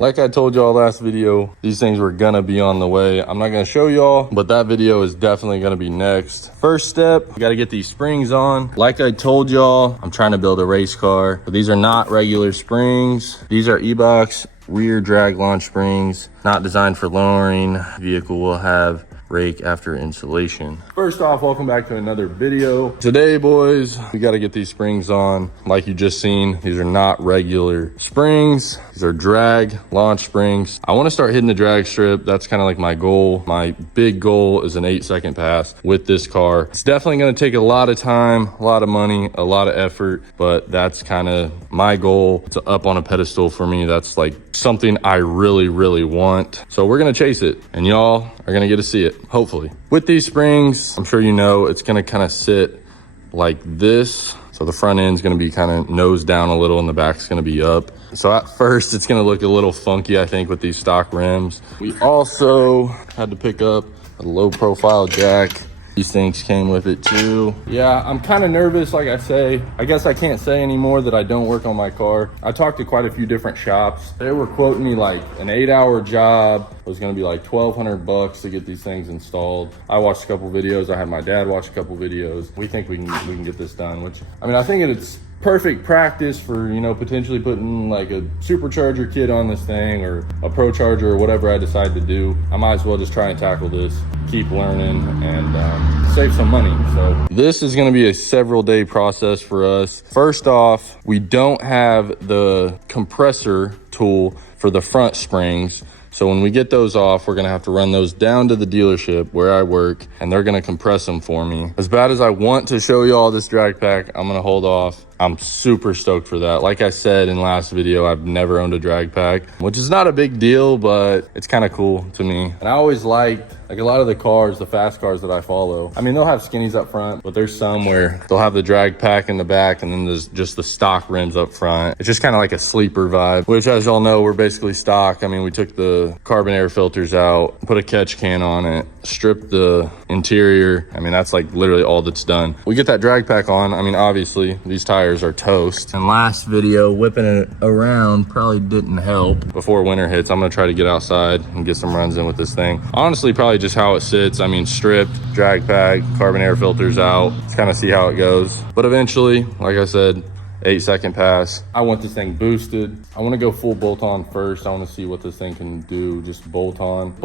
Like I told y'all last video, these things were gonna be on the way. I'm not gonna show y'all, but that video is definitely gonna be next. First step, we gotta get these springs on. Like I told y'all, I'm trying to build a race car, but these are not regular springs. These are E-Box rear drag launch springs, not designed for lowering. Vehicle will have rake after installation. First off, welcome back to another video. Today, boys, we got to get these springs on. Like you just seen, these are not regular springs. These are drag launch springs. I want to start hitting the drag strip. That's kind of like my goal. My big goal is an 8-second pass with this car. It's definitely going to take a lot of time, a lot of money, a lot of effort, but that's kind of my goal. It's up on a pedestal for me. That's like something I really, really want. So we're going to chase it, and y'all are going to get to see it, hopefully. With these springs, I'm sure you know, it's going to kind of sit like this. So the front end's going to be kind of nose down a little and the back's going to be up. So at first it's going to look a little funky, I think, with these stock rims. We also had to pick up a low profile jack. These things came with it too. Yeah, I'm kind of nervous, like I say. I guess I can't say anymore that I don't work on my car. I talked to quite a few different shops. They were quoting me like an 8-hour job was gonna be like $1,200 to get these things installed. I watched a couple videos. I had my dad watch a couple videos. We think we can get this done, which, I mean, I think it's perfect practice for, you know, potentially putting like a supercharger kit on this thing or a pro charger or whatever I decide to do. I might as well just try and tackle this, keep learning, and save some money. So this is going to be a several day process for us. First off, we don't have the compressor tool for the front springs. So when we get those off, we're gonna have to run those down to the dealership where I work, and they're gonna compress them for me. As bad as I want to show you all this drag pack, I'm gonna hold off. I'm super stoked for that. Like I said in last video, I've never owned a drag pack, which is not a big deal, but it's kind of cool to me. And I always liked, like, a lot of the cars, the fast cars that I follow, I mean, they'll have skinnies up front, but there's some where they'll have the drag pack in the back and then there's just the stock rims up front. It's just kind of like a sleeper vibe, which, as y'all know, we're basically stock. I mean, we took the carbon air filters out, put a catch can on it, stripped the interior. I mean, that's like literally all that's done. We get that drag pack on. I mean, obviously these tires are toast. And last video, whipping it around probably didn't help. Before winter hits, I'm gonna try to get outside and get some runs in with this thing. Honestly, probably just how it sits. I mean, stripped, drag pack, carbon air filters out. Let's kind of see how it goes. But eventually, like I said, 8-second pass. I want this thing boosted. I want to go full bolt-on first. I want to see what this thing can do, just bolt-on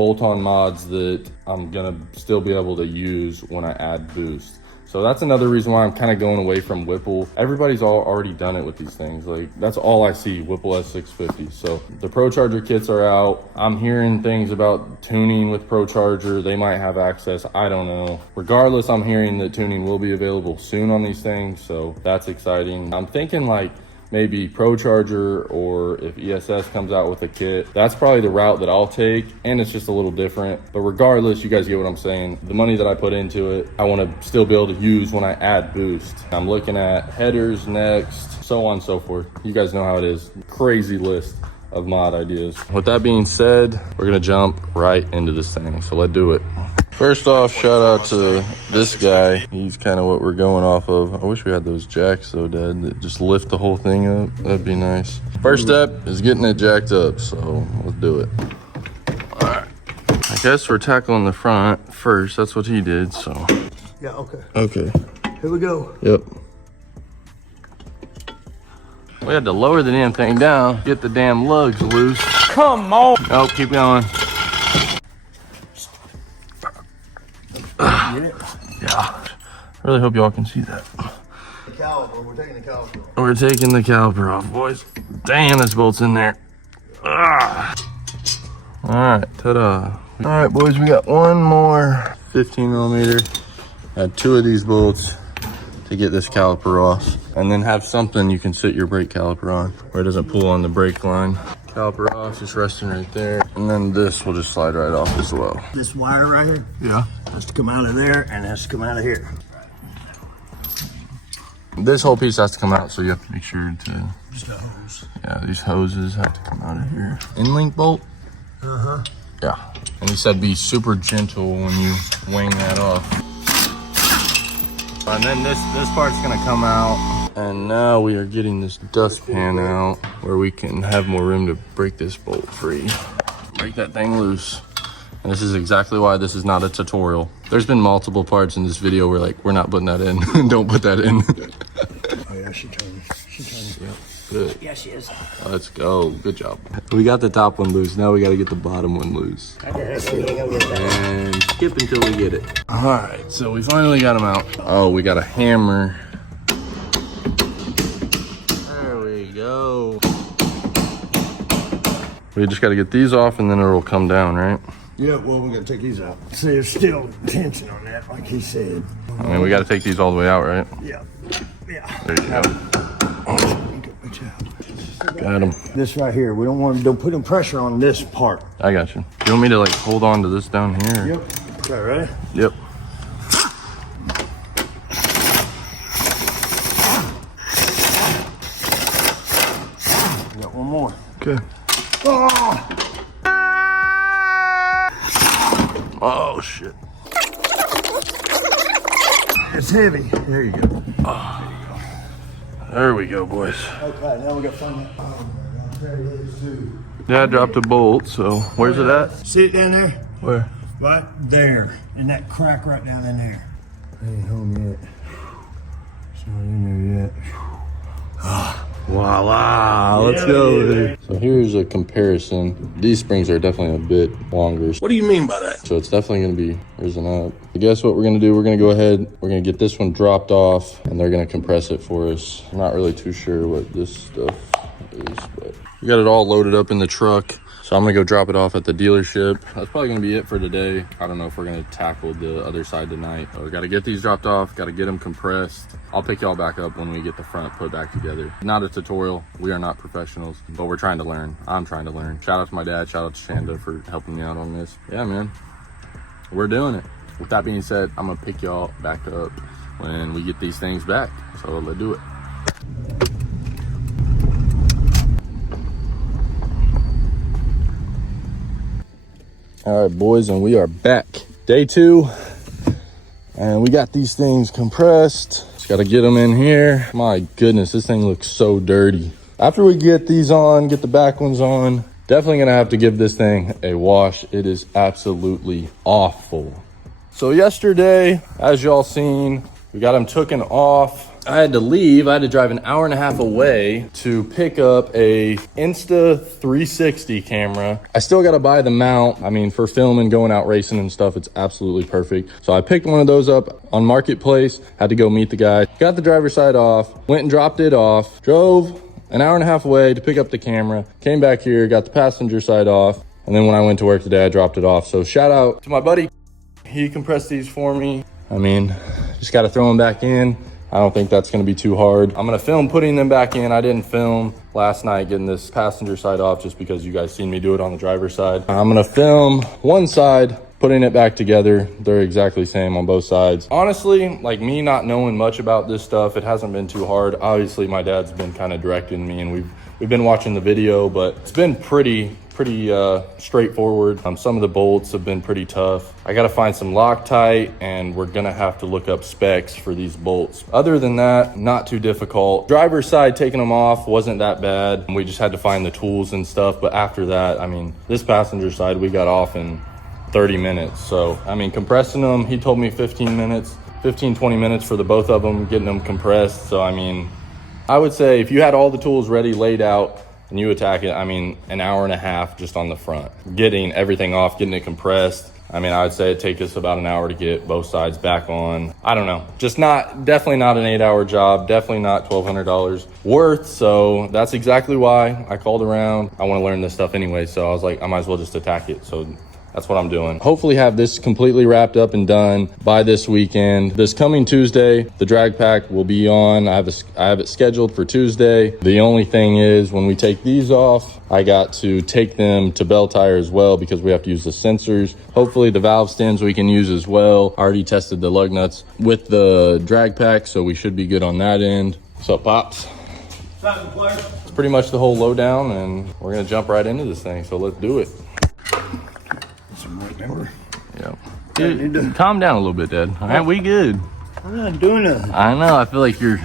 mods that I'm gonna still be able to use when I add boost. So that's another reason why I'm kind of going away from Whipple. Everybody's already done it with these things. Like, that's all I see, Whipple S650. So the Pro Charger kits are out. I'm hearing things about tuning with Pro Charger. They might have access, I don't know. Regardless, I'm hearing that tuning will be available soon on these things, so that's exciting. I'm thinking like maybe Pro Charger, or if ESS comes out with a kit, that's probably the route that I'll take, and it's just a little different. But regardless, you guys get what I'm saying. The money that I put into it, I want to still be able to use when I add boost. I'm looking at headers next, so on and so forth. You guys know how it is. Crazy list of mod ideas. With that being said, we're gonna jump right into this thing, so let's do it. First off, shout out to this guy. He's kind of what we're going off of. I wish we had those jacks though, Dad, that just lift the whole thing up. That'd be nice. First step is getting it jacked up, so let's do it. All right. I guess we're tackling the front first. That's what he did, so. Yeah, okay. Okay. Here we go. Yep. We had to lower the damn thing down, get the damn lugs loose. Come on. Oh, keep going. Get it? Yeah. I really hope y'all can see that. The caliper. We're taking the caliper off. We're taking the caliper off, boys. Damn, this bolt's in there. Ah. All right, ta-da. All right, boys, we got one more 15 millimeter. Add 2 of these bolts to get this caliper off, and then have something you can sit your brake caliper on where it doesn't pull on the brake line. Caliper off, just resting right there. And then this will just slide right off as well. This wire right here? Yeah. Has to come out of there and has to come out of here. This whole piece has to come out, so you have to make sure to... Just a hose. Yeah, these hoses have to come out of here. In-link bolt? Uh-huh. Yeah. And he said be super gentle when you wing that off. And then this part's gonna come out. And now we are getting this dustpan out where we can have more room to break this bolt free. Break that thing loose. And this is exactly why this is not a tutorial. There's been multiple parts in this video where like, we're not putting that in. Don't put that in. Oh yeah, she told me. She told me. Yep, good. Yeah, she is. Let's go, good job. We got the top one loose, now we gotta get the bottom one loose. And skip until we get it. All right, so we finally got them out. Oh, we got a hammer. There we go. We just gotta get these off and then it'll come down, right? Yeah, well, we're gonna take these out. See, there's still tension on that, like he said. I mean, we gotta take these all the way out, right? Yeah. Yeah. There you go. Got him. This right here, we don't put any pressure on this part. I got you. You want me to like hold on to this down here? Yep. Okay, ready? Yep. We got one more. Okay. Oh! Oh shit. It's heavy. There you go. There we go, boys. Okay, now we got to find that. Oh, there it is too. Dad dropped a bolt, so where's it at? See it down there? Where? Right there. And that crack right down in there. Ain't home yet. It's not in there yet. Voila, let's go. So here's a comparison. These springs are definitely a bit longer. What do you mean by that? So it's definitely gonna be risen up. I guess what we're gonna do, we're gonna go ahead, we're gonna get this one dropped off and they're gonna compress it for us. I'm not really too sure what this stuff is, but we got it all loaded up in the truck. So I'm gonna go drop it off at the dealership. That's probably gonna be it for today. I don't know if we're gonna tackle the other side tonight. So we gotta get these dropped off, gotta get them compressed. I'll pick y'all back up when we get the front put back together. Not a tutorial, we are not professionals, but we're trying to learn. I'm trying to learn. Shout out to my dad, shout out to Shanda for helping me out on this. Yeah, man, we're doing it. With that being said, I'm gonna pick y'all back up when we get these things back. So let's do it. All right, boys, and we are back. Day 2, and we got these things compressed. Just gotta get them in here. My goodness, this thing looks so dirty. After we get these on, get the back ones on, definitely gonna have to give this thing a wash. It is absolutely awful. So yesterday, as y'all seen, we got them taken off. I had to leave. I had to drive an hour and a half away to pick up a Insta360 camera. I still got to buy the mount. I mean, for filming, going out racing and stuff, it's absolutely perfect. So I picked one of those up on Marketplace, had to go meet the guy, got the driver's side off, went and dropped it off, drove an hour and a half away to pick up the camera, came back here, got the passenger side off. And then when I went to work today, I dropped it off. So shout out to my buddy. He compressed these for me. I mean, just got to throw them back in. I don't think that's gonna be too hard. I'm gonna film putting them back in. I didn't film last night getting this passenger side off just because you guys seen me do it on the driver's side. I'm gonna film one side, putting it back together. They're exactly the same on both sides. Honestly, like me not knowing much about this stuff, it hasn't been too hard. Obviously my dad's been kind of directing me and we've been watching the video, but it's been pretty straightforward. Some of the bolts have been pretty tough. I gotta find some Loctite and we're gonna have to look up specs for these bolts. Other than that, not too difficult. Driver's side, taking them off wasn't that bad. We just had to find the tools and stuff. But after that, I mean, this passenger side, we got off in 30 minutes. So, I mean, compressing them, he told me 15 minutes, 15, 20 minutes for the both of them, getting them compressed. So, I mean, I would say if you had all the tools ready, laid out, and you attack it, I mean, an hour and a half just on the front. Getting everything off, getting it compressed. I mean, I would say it takes us about an hour to get both sides back on. I don't know, definitely not an 8-hour job, definitely not $1,200 worth. So that's exactly why I called around. I want to learn this stuff anyway. So I was like, I might as well just attack it. So that's what I'm doing. Hopefully have this completely wrapped up and done by this weekend. This coming Tuesday, the drag pack will be on. I have it scheduled for Tuesday. The only thing is when we take these off, I got to take them to bell tire as well because we have to use the sensors. Hopefully the valve stems we can use as well. I already tested the lug nuts with the drag pack, so we should be good on that end. What's up, Pops? It's pretty much the whole lowdown and we're gonna jump right into this thing. So let's do it. Remember? Yeah. Dude, calm down a little bit, Dad. All right, we good. I'm not doing nothing. I know. I feel like you're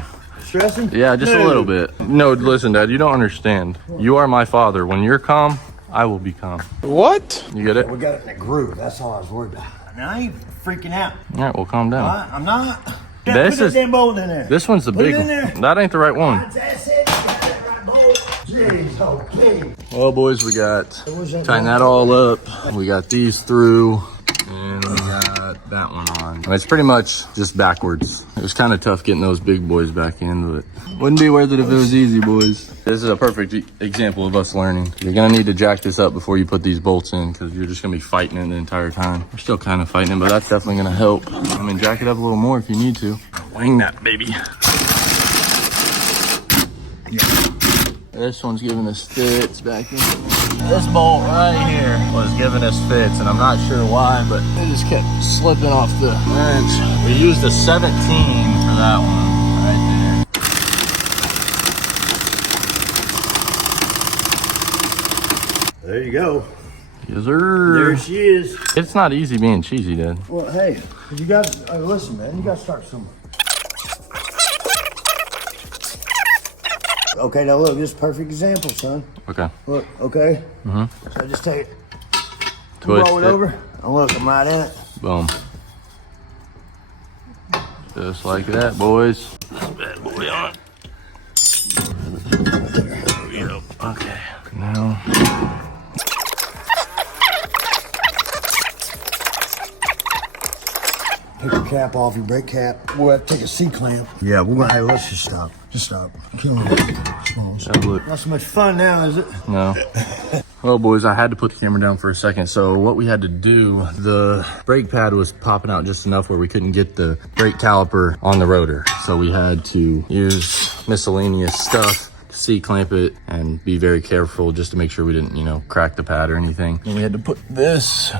Stressing? Yeah, just a little bit. No, listen, Dad, you don't understand. You are my father. When you're calm, I will be calm. What? You get it? We got it in the groove. That's all I was worried about. Now I ain't freaking out. All right, well, calm down. I'm not. This Put is that damn bolt in there. This one's the Put big it in one. there. That ain't the right one. That's it. You got that right bolt. Jeez, okay. Well, boys, we got tighten that all up. We got these through, and we got that one on. And it's pretty much just backwards. It was kind of tough getting those big boys back in, but wouldn't be worth it if it was easy, boys. This is a perfect example of us learning. You're gonna need to jack this up before you put these bolts in, because you're just gonna be fighting it the entire time. We're still kind of fighting it, but that's definitely gonna help. I mean, jack it up a little more if you need to. Wing that, baby. This one's giving us fits back in. This bolt right here was giving us fits, and I'm not sure why, but it just kept slipping off the wrench. We used a 17 for that one right There you go. there. Yes, sir. There she is. It's not easy being cheesy, Dad. Well, hey, you got to listen, man. You got to start somewhere. Okay, now look, this is a perfect example, son. Okay. Look, okay? Mm-hmm. So I just take it, Twist roll it over, and look, I'm right in it. Boom. Just like that, boys. This bad boy on. There we go. Okay. Now. Take your cap off, your brake cap. We'll have to take a C-clamp. Yeah, we're gonna, hey, let's just stop. Just stop. Kill me. Not so much fun now, is it? No. Well, boys, I had to put the camera down for a second. So what we had to do, the brake pad was popping out just enough where we couldn't get the brake caliper on the rotor. So we had to use miscellaneous stuff to C-clamp it and be very careful just to make sure we didn't, you know, crack the pad or anything. And we had to put this.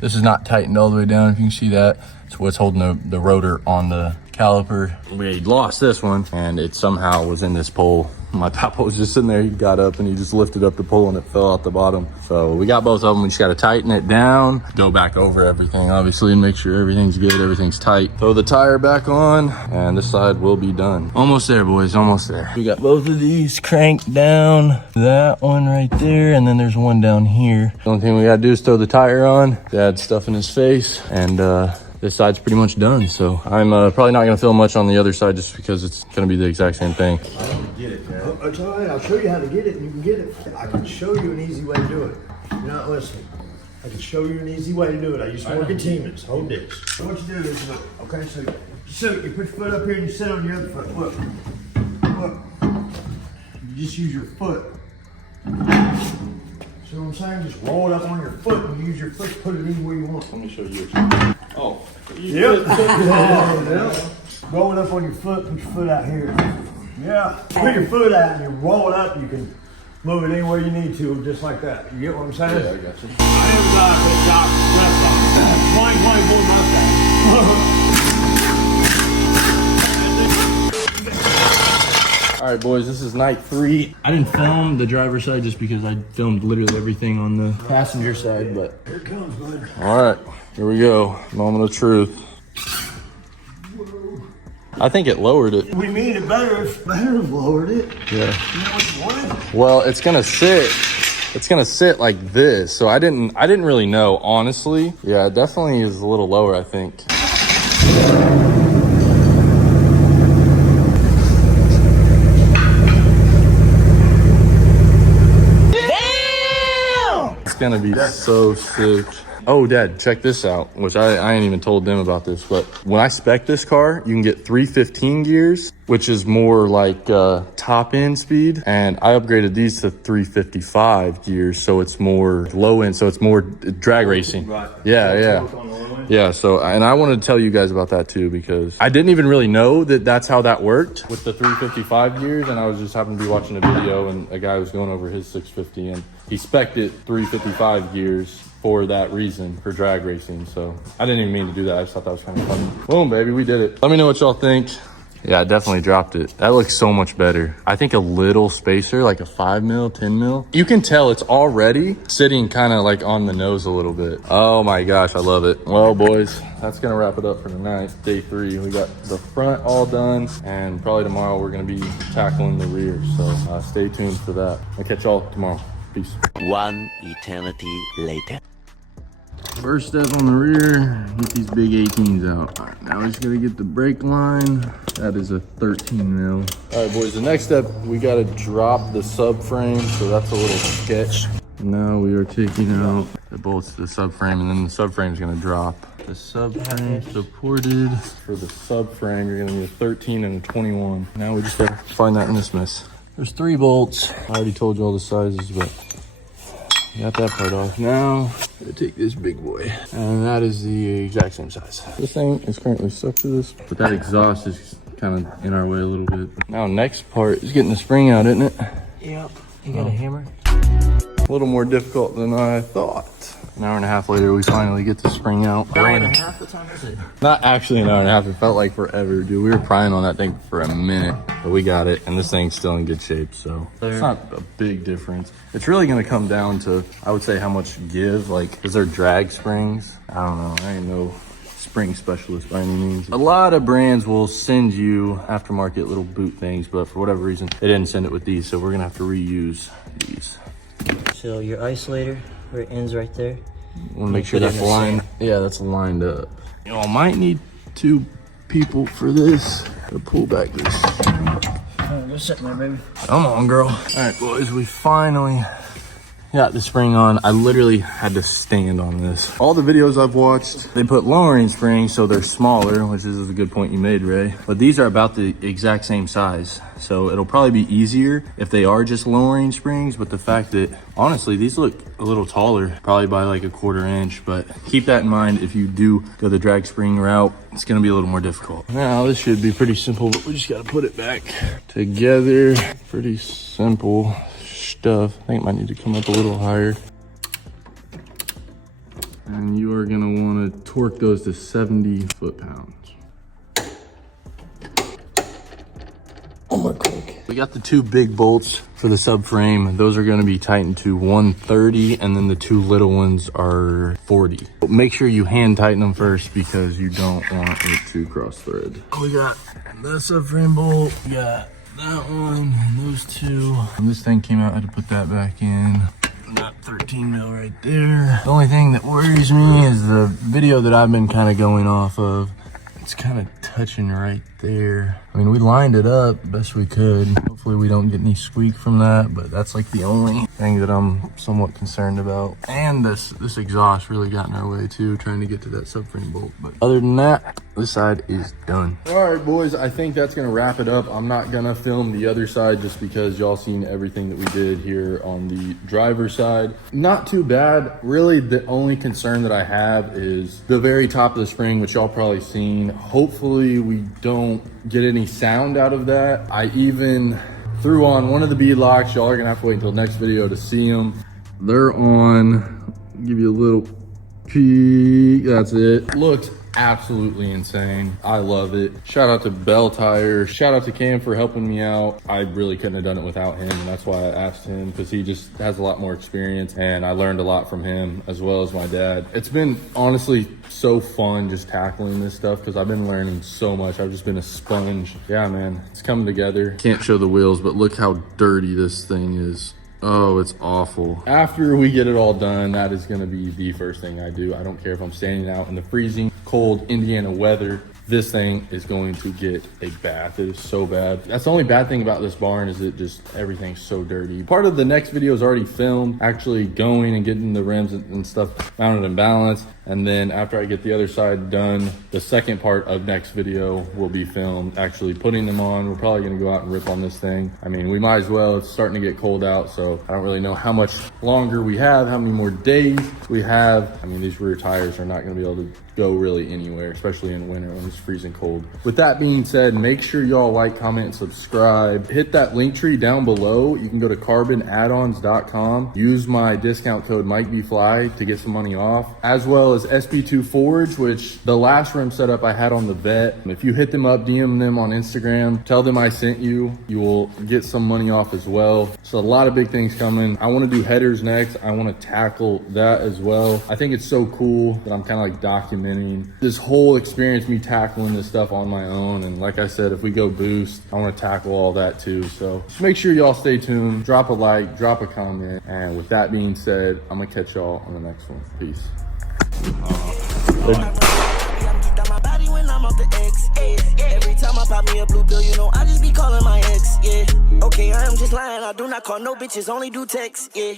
This is not tightened all the way down, if you can see that. It's what's holding the rotor on the caliper. We lost this one, and it somehow was in this pole. My papa was just sitting there, he got up and he just lifted up the pole and it fell out the bottom. So we got both of them. We just got to tighten it down, go back over everything, obviously, and make sure everything's good, everything's tight. Throw the tire back on, and this side will be done. Almost there, boys, almost there. We got both of these cranked down. That one right there, and then there's one down here. The only thing we got to do is throw the tire on. Dad's stuff in his face, and this side's pretty much done. So I'm probably not gonna film much on the other side just because it's gonna be the exact same thing. I don't get it, man. It's all right. I'll show you how to get it, and you can get it. I can show you an easy way to do it. You're not listening. I can show you an easy way to do it. I used to work at Siemens. Hold this. So what you do is, look, okay, so you put your foot up here and you sit on your other foot. Look. Look. You just use your foot. See what I'm saying? Just roll it up on your foot and use your foot to put it anywhere you want. Let me show you. Oh. Yep. Roll it up on your foot, put your foot out here. Yeah. Put your foot out and you roll it up, you can move it anywhere you need to, just like that. You get what I'm saying? Yeah, I got you. I never got a Doc rest on 2020 Mustang. All right, boys, this is night 3. I didn't film the driver's side just because I filmed literally everything on the passenger side, but. Here it comes, bud. All right, here we go. Moment of truth. I think it lowered it. We mean it better if lowered it. Yeah. You know what you wanted? Well, it's gonna sit. It's gonna sit like this. So I didn't really know, honestly. Yeah, it definitely is a little lower, I think. It's gonna be so sick. Oh, Dad, check this out, which I ain't even told them about this, but when I spec this car, you can get 315 gears, which is more like top end speed. And I upgraded these to 355 gears, so it's more low end, so it's more drag racing. Right. Yeah. Yeah, so, and I wanted to tell you guys about that too, because I didn't even really know that that's how that worked with the 355 gears. And I was just happened to be watching a video and a guy was going over his 650 and he spec'd it 355 gears for that reason, for drag racing. So I didn't even mean to do that. I just thought that was kind of funny. Boom, baby, we did it. Let me know what y'all think. Yeah, I definitely dropped it. That looks so much better. I think a little spacer, like a 5 mil, 10 mil. You can tell it's already sitting kind of like on the nose a little bit. Oh my gosh, I love it. Well, boys, that's gonna wrap it up for tonight. Day 3, we got the front all done, and probably tomorrow we're gonna be tackling the rear. So stay tuned for that. I'll catch y'all tomorrow. Peace. One eternity later. First step on the rear, get these big 18s out. All right, now we just gotta get the brake line. That is a 13 mil. All right, boys, the next step, we gotta drop the subframe, so that's a little sketch. Now we are taking out the bolts to the subframe, and then the subframe's gonna drop. The subframe supported. For the subframe, you're gonna need a 13 and a 21. Now we just gotta find that in this mess. There's 3 bolts. I already told you all the sizes, but got that part off. Now, I'm gonna take this big boy, and that is the exact same size. This thing is currently stuck to this, but that exhaust is kind of in our way a little bit. Now, next part is getting the spring out, isn't it? Yep. You got a hammer? A little more difficult than I thought. An hour and a half later, we finally get the spring out. Hour and a half? What time is it? Not actually an hour and a half. It felt like forever, dude. We were prying on that thing for a minute, but we got it, and this thing's still in good shape, so it's not a big difference. It's really gonna come down to, I would say, how much give. Like, is there drag springs? I don't know. I ain't no spring specialist by any means. A lot of brands will send you aftermarket little boot things, but for whatever reason, they didn't send it with these, so we're gonna have to reuse these. So your isolator, where it ends right there. I want to make sure that's lined. Yeah, that's lined up. You know, I might need 2 people for this to pull back this. Go sit there, baby. Come on, girl. All right, boys, we finally got the spring on. I literally had to stand on this. All the videos I've watched, they put lowering springs so they're smaller, which is a good point you made, Ray. But these are about the exact same size. So it'll probably be easier if they are just lowering springs. But the fact that, honestly, these look a little taller, probably by like a 1/4 inch. But keep that in mind if you do go the drag spring route. It's gonna be a little more difficult. Now this should be pretty simple, but we just gotta put it back together. Pretty simple stuff. I think it might need to come up a little higher. And you are gonna wanna torque those to 70 foot-pounds. Oh my God. We got the 2 big bolts for the subframe. Those are gonna be tightened to 130, and then the 2 little ones are 40. But make sure you hand tighten them first because you don't want it to cross thread. We got the subframe bolt, we got that one, and those 2. And this thing came out, I had to put that back in. That 13 mil right there. The only thing that worries me is the video that I've been kind of going off of. It's kind of touching right there. I mean, we lined it up best we could. Hopefully we don't get any squeak from that, but that's like the only thing that I'm somewhat concerned about. And this exhaust really got in our way too, trying to get to that subframe bolt. But other than that, this side is done. All right, boys, I think that's gonna wrap it up. I'm not gonna film the other side just because y'all seen everything that we did here on the driver's side. Not too bad. Really, the only concern that I have is the very top of the spring, which y'all probably seen. Hopefully we don't get any sound out of that. I even threw on one of the bead locks. Y'all are gonna have to wait until next video to see them. They're on. Give you a little peek. That's it. Looked absolutely insane. I love it. Shout out to Bell Tire. Shout out to Cam for helping me out. I really couldn't have done it without him, and that's why I asked him, because he just has a lot more experience, and I learned a lot from him as well as my dad. It's been honestly so fun just tackling this stuff because I've been learning so much. I've just been a sponge. Yeah, man, it's coming together. Can't show the wheels, but look how dirty this thing is. Oh, it's awful. After we get it all done, that is gonna be the first thing I do. I don't care if I'm standing out in the freezing cold Indiana weather. This thing is going to get a bath. It is so bad. That's the only bad thing about this barn, is it just, everything's so dirty. Part of the next video is already filmed, actually going and getting the rims and stuff mounted and balanced. And then after I get the other side done, the second part of next video will be filmed, actually putting them on. We're probably gonna go out and rip on this thing. I mean, we might as well. It's starting to get cold out, so I don't really know how much longer we have, how many more days we have. I mean, these rear tires are not gonna be able to go really anywhere, especially in winter when it's freezing cold. With that being said, make sure y'all like, comment, and subscribe. Hit that link tree down below. You can go to carbon-addons.com. Use my discount code MikeBFlyyy to get some money off, as well as SP2 Forge, which the last rim setup I had on the Vet. If you hit them up, DM them on Instagram, tell them I sent you, you will get some money off as well. So a lot of big things coming. I want to do headers next. I want to tackle that as well. I think it's so cool that I'm kind of like documenting this whole experience, me tackling this stuff on my own. And like I said, if we go boost, I want to tackle all that too. So just make sure y'all stay tuned, drop a like, drop a comment. And with that being said, I'm gonna catch y'all on the next one. Peace. Every time I pop me a blue pill, you know I just be calling my ex, yeah. Okay, I am just lying, I do not call no bitches, only do text, yeah.